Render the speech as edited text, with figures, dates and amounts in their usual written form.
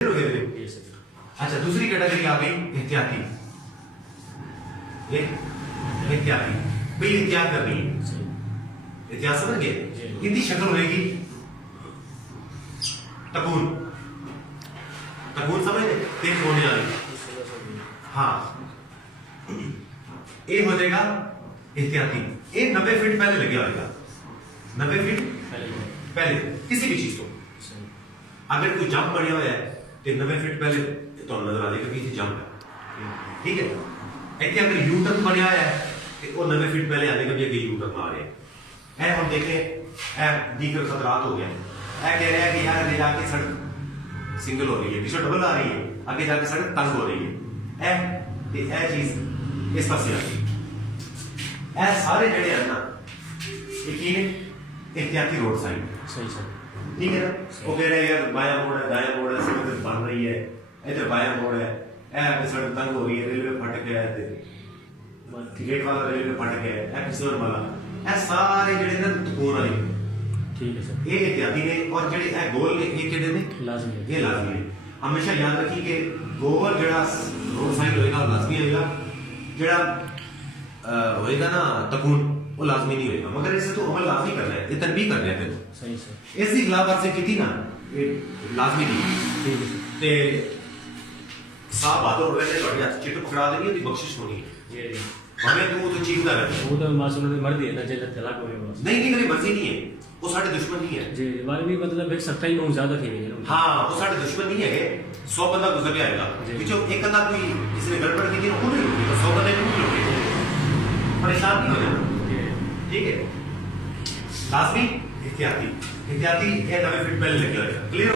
अच्छा, दूसरी कैटेगरी आ गई एहतियाती। एहतियाती भाई एहतियात करनी है, एहतियात समझ गए। इनकी शक्ल होगी तकून, तकून समझ गए, तेज होने वाली। हाँ, ये हो जाएगा एहतियाती। ये 90 फीट पहले लगे होगा, 90 फीट पहले किसी भी चीज को। अगर कोई जंप बढ़िया हुआ है तो 90 फीट पहले तो नजर आ जाएगा कि जंप है, ठीक है। ऐसे अगर यू टर्न बनया है तो वो 90 फीट पहले आ जाएगा कि यू टर्न आ रहे हैं। हम देखें दीगर खतरात हो गया, कह रहे हैं कि यार आगे जाके सड़क सिंगल हो रही है, पीछे डबल आ रही है, आगे जाके सड़क तंग हो रही है। चीज इस पास आ गई। सारे जड़े हैं ना यकीन एहतियाती रोड साइड, सही सर, ठीक है ना। वो कह रहे हैं यार बाया मोड़ है, दाया मोड़ है, सड़क बन रही है, इधर बाया मोड़ है, सड़क तंग हो रही है, रेलवे फटक है, गेट वाला रेलवे फटक है, एपिसोड वाला, सारे जड़े ना तकून वाली, ठीक है सर। ये एहतियाती ने। और जड़े गोल ये कहते हैं लाजमी, ये लाजमी है। हमेशा याद रखिए कि गोल जड़ा रोड साइड होएगा लाजमी होएगा, जड़ा होएगा ना तकून वो लाजमी नहीं होएगा। मगर इसे तो अमल लाजमी करना है, ये तनबीह करना है तेरे। सही सर, इसकी खिलाफवर्जी की थी ना, ये लाजमी नहीं। ठीक है सर। ते साहब बात हो रहे थे, थोड़ी हाथ चिट्ठ पकड़ा देनी होती, बख्शिश होनी है। हमें तू तो चीखदा रहे, वो तो मासूम ने मर दिया ना, जेल तलाक हो गया। नहीं नहीं, मेरी मर्जी नहीं है, वो साढ़े दुश्मन नहीं है जी, हमारे भी मतलब एक 27 लोग ज्यादा थे। हाँ, वो साढ़े दुश्मन नहीं है। 100 बंदा गुजर जाएगा, जो एक बंदा कोई किसी ने गड़बड़ की थी ना, वो नहीं रोकेगा, 100 बंदे को नहीं रोकेगा, परेशान नहीं हो जाना, ठीक है। लाजमी एहतियाती, एहतियाती ये 90 फीट पहले लगे होगा, क्लियर।